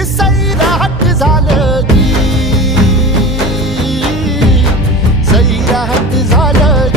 السيدة هتزعل